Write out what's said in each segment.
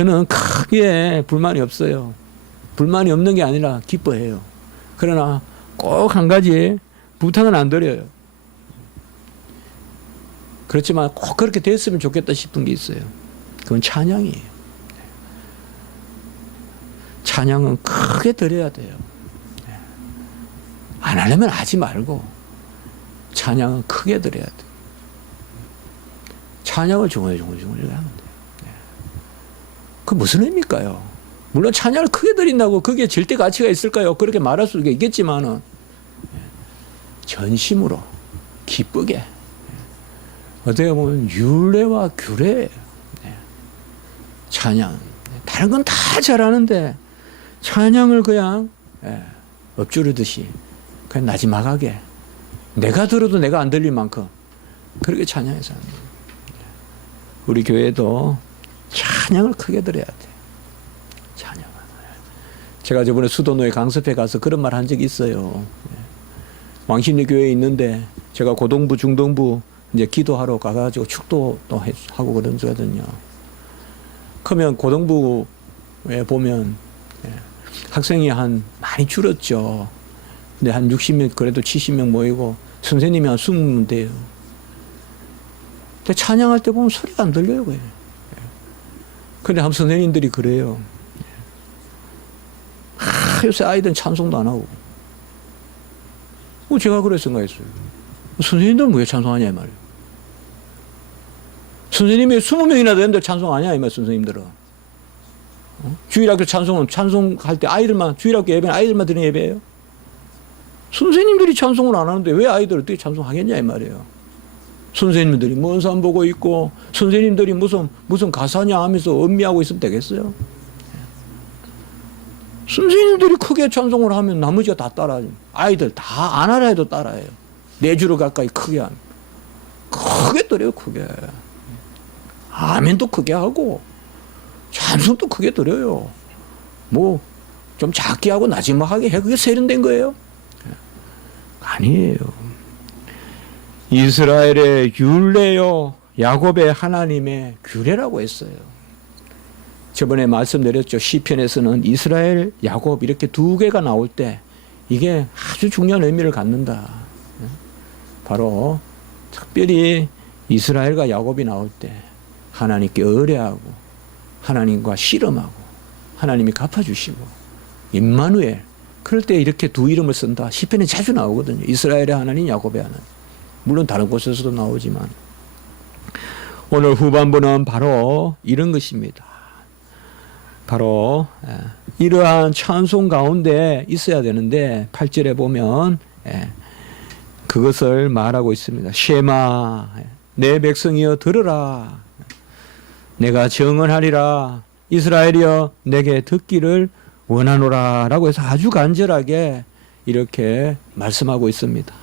저는 크게 불만이 없어요. 불만이 없는 게 아니라 기뻐해요. 그러나 꼭 한 가지 부탁은 안 드려요. 그렇지만 꼭 그렇게 됐으면 좋겠다 싶은 게 있어요. 그건 찬양이에요. 찬양은 크게 드려야 돼요. 안 하려면 하지 말고 찬양은 크게 드려야 돼요. 찬양을 중얼중얼 하면 돼요. 그 무슨 의미일까요? 물론 찬양을 크게 드린다고 그게 절대 가치가 있을까요? 그렇게 말할 수도 있겠지만은 전심으로 기쁘게 어떻게 보면 율례와 규례 찬양 다른 건 다 잘하는데 찬양을 그냥 엎주르듯이 그냥 나지막하게 내가 들어도 내가 안 들릴 만큼 그렇게 찬양해서 합니다. 우리 교회도 찬양을 크게 드려야 돼. 찬양을. 제가 저번에 수도노예 강습회 가서 그런 말 한 적이 있어요. 왕십리 교회에 있는데 제가 고동부 중동부 이제 기도하러 가가지고 축도도 하고 그러거든요. 그러면 고동부에 보면 학생이 많이 줄었죠. 근데 한 60명 그래도 70명 모이고 선생님이 한 20명 돼요. 근데 찬양할 때 보면 소리가 안 들려요. 근데 한 선생님들이 그래요. 요새 아이들은 찬송도 안 하고. 제가 그래 생각했어요. 선생님들은 왜 찬송하냐 이 말이에요. 선생님이 20명이나 되는데 찬송하냐 이 말 선생님들은. 주일학교 찬송할 때 아이들만 주일학교 예배는 아이들만 드리는 예배예요. 선생님들이 찬송을 안 하는데 왜 아이들 어떻게 찬송하겠냐 이 말이에요. 선생님들이 먼 산 보고 있고 선생님들이 무슨 가사냐 하면서 음미하고 있으면 되겠어요. 선생님들이 크게 찬송을 하면 나머지가 다 따라해요. 아이들 다 안 알아 해도 따라해요. 4주로 가까이 크게 하면. 크게 드려요 크게. 아멘도 크게 하고 찬송도 크게 드려요. 좀 작게 하고 나지막하게 해. 그게 세련된 거예요? 아니에요. 이스라엘의 율례요 야곱의 하나님의 규례라고 했어요. 저번에 말씀드렸죠. 시편에서는 이스라엘, 야곱 이렇게 두 개가 나올 때 이게 아주 중요한 의미를 갖는다. 바로 특별히 이스라엘과 야곱이 나올 때 하나님께 의뢰하고 하나님과 씨름하고 하나님이 갚아주시고 임마누엘 그럴 때 이렇게 두 이름을 쓴다. 시편에 자주 나오거든요. 이스라엘의 하나님, 야곱의 하나님. 물론 다른 곳에서도 나오지만 오늘 후반부는 바로 이런 것입니다. 바로 이러한 찬송 가운데 있어야 되는데 8절에 보면 그것을 말하고 있습니다. 쉐마 내 백성이여 들으라 내가 정언하리라 이스라엘이여 내게 듣기를 원하노라 라고 해서 아주 간절하게 이렇게 말씀하고 있습니다.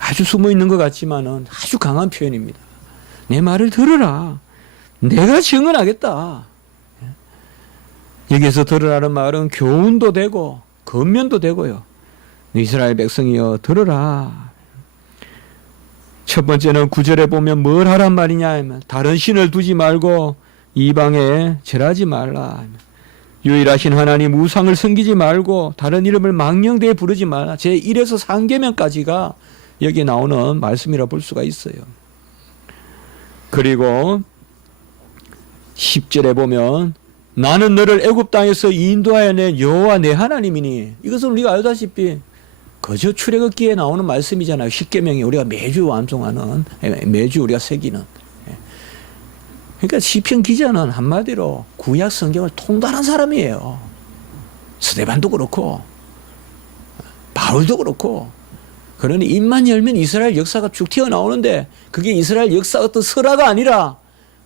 아주 숨어 있는 것 같지만은 아주 강한 표현입니다. 내 말을 들으라. 내가 증언하겠다. 여기서 들으라는 말은 교훈도 되고 권면도 되고요. 이스라엘 백성이여 들으라. 첫 번째는 9절에 보면 뭘 하란 말이냐 하면 다른 신을 두지 말고 이방에 절하지 말라. 유일하신 하나님 우상을 섬기지 말고 다른 이름을 망령되이 부르지 말라. 제1에서 3계명까지가 여기 나오는 말씀이라 볼 수가 있어요. 그리고 10절에 보면 나는 너를 애굽 땅에서 인도하여 낸 여호와 내 하나님이니 이것은 우리가 알다시피 그저 출애굽기에 나오는 말씀이잖아요. 10계명이 우리가 매주 완성하는 매주 우리가 새기는. 그러니까 시편 기자는 한마디로 구약 성경을 통달한 사람이에요. 스데반도 그렇고 바울도 그렇고 그러니 입만 열면 이스라엘 역사가 쭉 튀어나오는데 그게 이스라엘 역사 어떤 설화가 아니라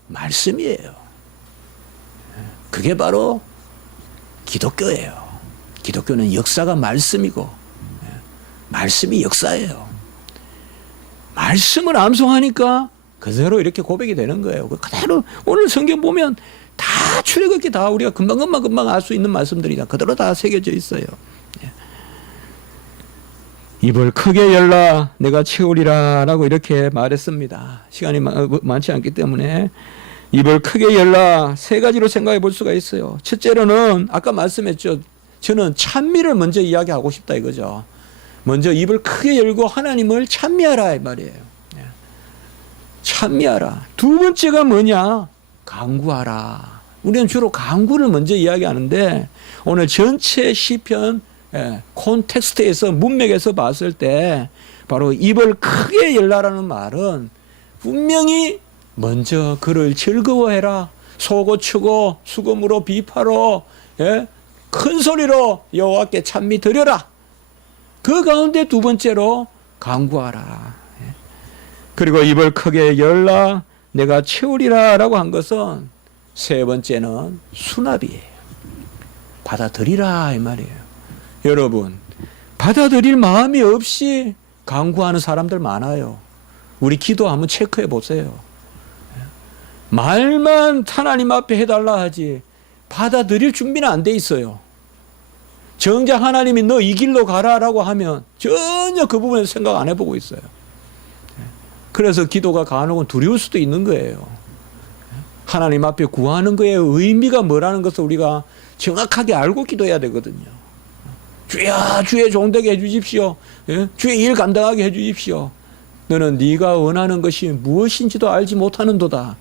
말씀이에요. 그게 바로 기독교예요. 기독교는 역사가 말씀이고 말씀이 역사예요. 말씀을 암송하니까 그대로 이렇게 고백이 되는 거예요. 그대로 오늘 성경 보면 다 출애굽기 다 우리가 금방 알 수 있는 말씀들이 다 그대로 다 새겨져 있어요. 입을 크게 열라 내가 채우리라 라고 이렇게 말했습니다. 시간이 많지 않기 때문에 입을 크게 열라. 세 가지로 생각해 볼 수가 있어요. 첫째로는 아까 말씀했죠. 저는 찬미를 먼저 이야기하고 싶다 이거죠. 먼저 입을 크게 열고 하나님을 찬미하라 이 말이에요. 찬미하라. 두 번째가 뭐냐? 간구하라. 우리는 주로 간구를 먼저 이야기하는데 오늘 전체 시편 콘텍스트에서 문맥에서 봤을 때 바로 입을 크게 열라라는 말은 분명히 먼저 그를 즐거워해라. 소고치고 수금으로 비파로 큰 소리로 여호와께 찬미 드려라. 그 가운데 두 번째로 간구하라. 그리고 입을 크게 열라 내가 채우리라 라고 한 것은 세 번째는 수납이에요. 받아들이라 이 말이에요. 여러분 받아들일 마음이 없이 간구하는 사람들 많아요. 우리 기도 한번 체크해 보세요. 말만 하나님 앞에 해달라 하지 받아들일 준비는 안 돼 있어요. 정작 하나님이 너 이 길로 가라라고 하면 전혀 그 부분에서 생각 안 해보고 있어요. 그래서 기도가 간혹은 두려울 수도 있는 거예요. 하나님 앞에 구하는 거의 의미가 뭐라는 것을 우리가 정확하게 알고 기도해야 되거든요. 주여 주의 종되게 해주십시오. 주의 일 감당하게 해주십시오. 너는 네가 원하는 것이 무엇인지도 알지 못하는도다.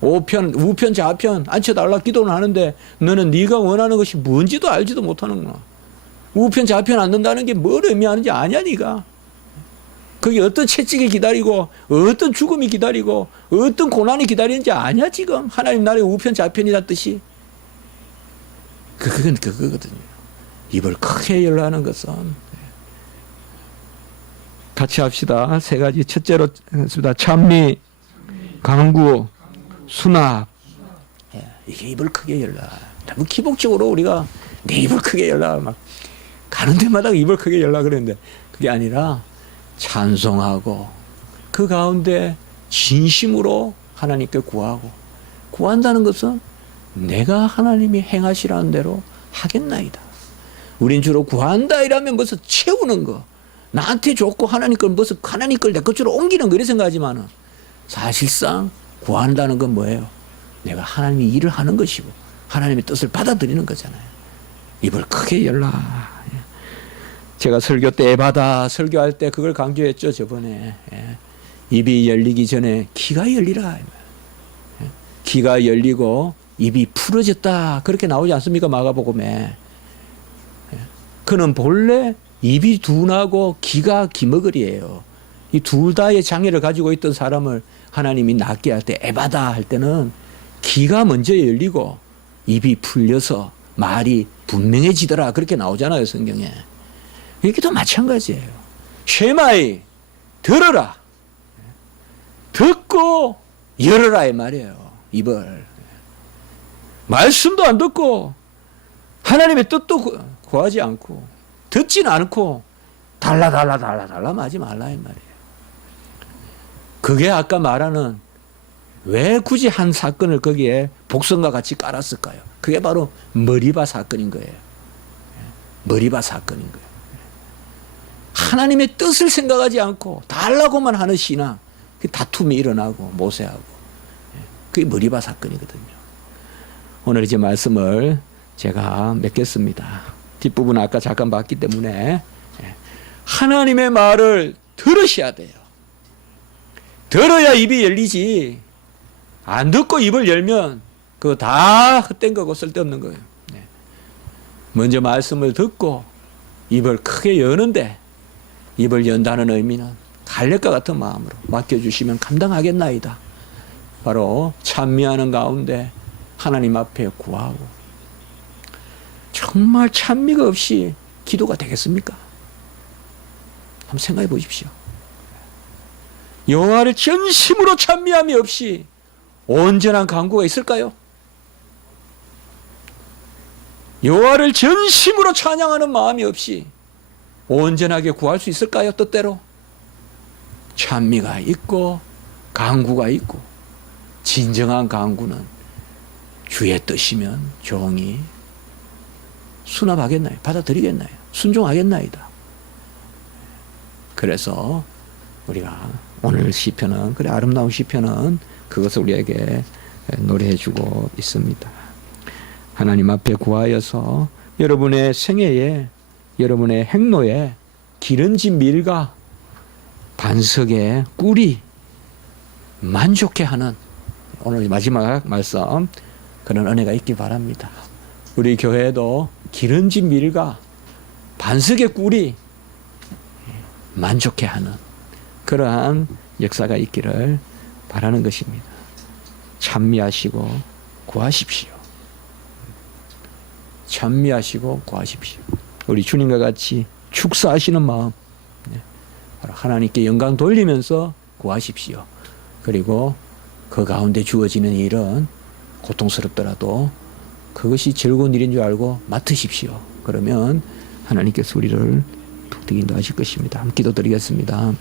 우편 좌편 앉혀달라 기도는 하는데 너는 네가 원하는 것이 뭔지도 알지도 못하는구나. 우편 좌편 앉는다는 게 뭘 의미하는지 아냐 네가. 거기 어떤 채찍이 기다리고 어떤 죽음이 기다리고 어떤 고난이 기다리는지 아냐 지금. 하나님 나라의 우편 좌편이란 뜻이. 그건 그거거든요. 입을 크게 열라는 것은. 같이 합시다. 세 가지. 첫째로 했습니다. 찬미, 간구, 수납. 이게 입을 크게 열라. 너무 기복적으로 우리가 내 입을 크게 열라 막 가는 데마다 입을 크게 열라 그랬는데 그게 아니라 찬송하고 그 가운데 진심으로 하나님께 구하고 구한다는 것은 내가 하나님이 행하시라는 대로 하겠나이다. 우린 주로 구한다 이라면 벌써 채우는 거 나한테 좋고 하나님 걸 벌써 하나님 걸 내 것으로 옮기는 거 이렇게 생각하지만은 사실상 구한다는 건 뭐예요? 내가 하나님이 일을 하는 것이고 하나님의 뜻을 받아들이는 거잖아요. 입을 크게 열라. 제가 설교 때 에바다 설교할 때 그걸 강조했죠 저번에. 입이 열리기 전에 귀가 열리라. 귀가 열리고 입이 풀어졌다 그렇게 나오지 않습니까 마가복음에. 그는 본래 입이 둔하고 귀가 기머거리예요. 이 둘 다의 장애를 가지고 있던 사람을 하나님이 낫게 할 때 에바다 할 때는 귀가 먼저 열리고 입이 풀려서 말이 분명해지더라 그렇게 나오잖아요 성경에. 여기도 마찬가지예요. 쉐마이 들어라. 듣고 열어라 이 말이에요. 입을. 말씀도 안 듣고 하나님의 뜻도 구하지 않고 듣지는 않고 달라 하지 말라 이 말이에요. 그게 아까 말하는 왜 굳이 한 사건을 거기에 복선과 같이 깔았을까요? 그게 바로 머리바 사건인 거예요. 머리바 사건인 거예요. 하나님의 뜻을 생각하지 않고 달라고만 하는 신앙, 다툼이 일어나고 모세하고 그게 머리바 사건이거든요. 오늘 이제 말씀을 제가 맺겠습니다. 뒷부분 아까 잠깐 봤기 때문에 하나님의 말을 들으셔야 돼요. 들어야 입이 열리지. 안 듣고 입을 열면 그거 다 헛된 거고 쓸데없는 거예요. 먼저 말씀을 듣고 입을 크게 여는데 입을 연다는 의미는 갈렙과 같은 마음으로 맡겨주시면 감당하겠나이다. 바로 찬미하는 가운데 하나님 앞에 구하고 정말 찬미가 없이 기도가 되겠습니까? 한번 생각해 보십시오. 여호와를 전심으로 찬미함이 없이 온전한 간구가 있을까요? 여호와를 전심으로 찬양하는 마음이 없이 온전하게 구할 수 있을까요? 뜻대로 찬미가 있고 간구가 있고 진정한 간구는 주의 뜻이면 종이 수납하겠나요? 받아들이겠나요? 순종하겠나이다. 그래서 우리가 오늘 시편은 그래 아름다운 시편은 그것을 우리에게 노래해 주고 있습니다. 하나님 앞에 구하여서 여러분의 생애에, 여러분의 행로에 기름진 밀과 반석의 꿀이 만족해 하는 오늘 마지막 말씀, 그런 은혜가 있기 바랍니다. 우리 교회도 기름진 밀과 반석의 꿀이 만족해 하는 그러한 역사가 있기를 바라는 것입니다. 찬미하시고 구하십시오. 찬미하시고 구하십시오. 우리 주님과 같이 축사하시는 마음, 하나님께 영광 돌리면서 구하십시오. 그리고 그 가운데 주어지는 일은 고통스럽더라도 그것이 즐거운 일인 줄 알고 맡으십시오. 그러면 하나님께서 우리를 독특히 인도하실 것입니다. 함께 기도드리겠습니다.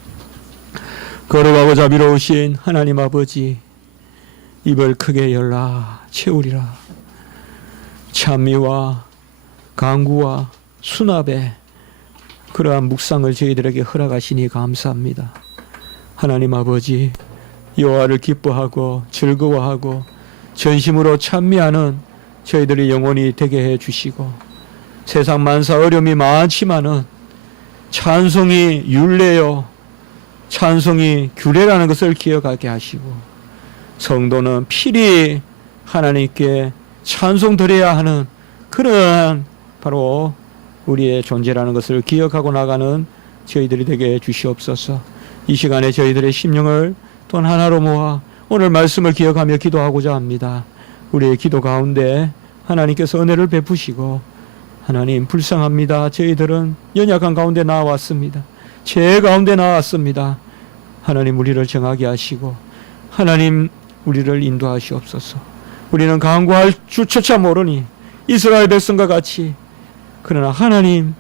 거룩하고 자비로우신 하나님 아버지, 입을 크게 열라 채우리라. 찬미와 간구와 수납의 그러한 묵상을 저희들에게 허락하시니 감사합니다. 하나님 아버지, 여호와를 기뻐하고 즐거워하고 전심으로 찬미하는 저희들의 영혼이 되게 해주시고, 세상 만사 어려움이 많지만은 찬송이 율례요 찬송이 규례라는 것을 기억하게 하시고, 성도는 필히 하나님께 찬송 드려야 하는 그러한 바로 우리의 존재라는 것을 기억하고 나가는 저희들이 되게 해주시옵소서. 이 시간에 저희들의 심령을 돈 하나로 모아 오늘 말씀을 기억하며 기도하고자 합니다. 우리의 기도 가운데 하나님께서 은혜를 베푸시고, 하나님 불쌍합니다. 저희들은 연약한 가운데 나왔습니다. 죄 가운데 나왔습니다. 하나님 우리를 정하게 하시고, 하나님 우리를 인도하시옵소서. 우리는 간구할 줄조차 모르니 이스라엘 백성과 같이, 그러나 하나님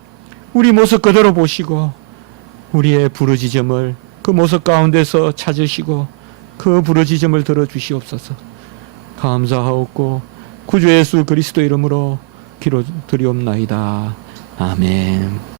우리 모습 그대로 보시고 우리의 부르짖음을 그 모습 가운데서 찾으시고 그 부르짖음을 들어주시옵소서. 감사하옵고 구주 예수 그리스도 이름으로 기도드리옵나이다. 아멘.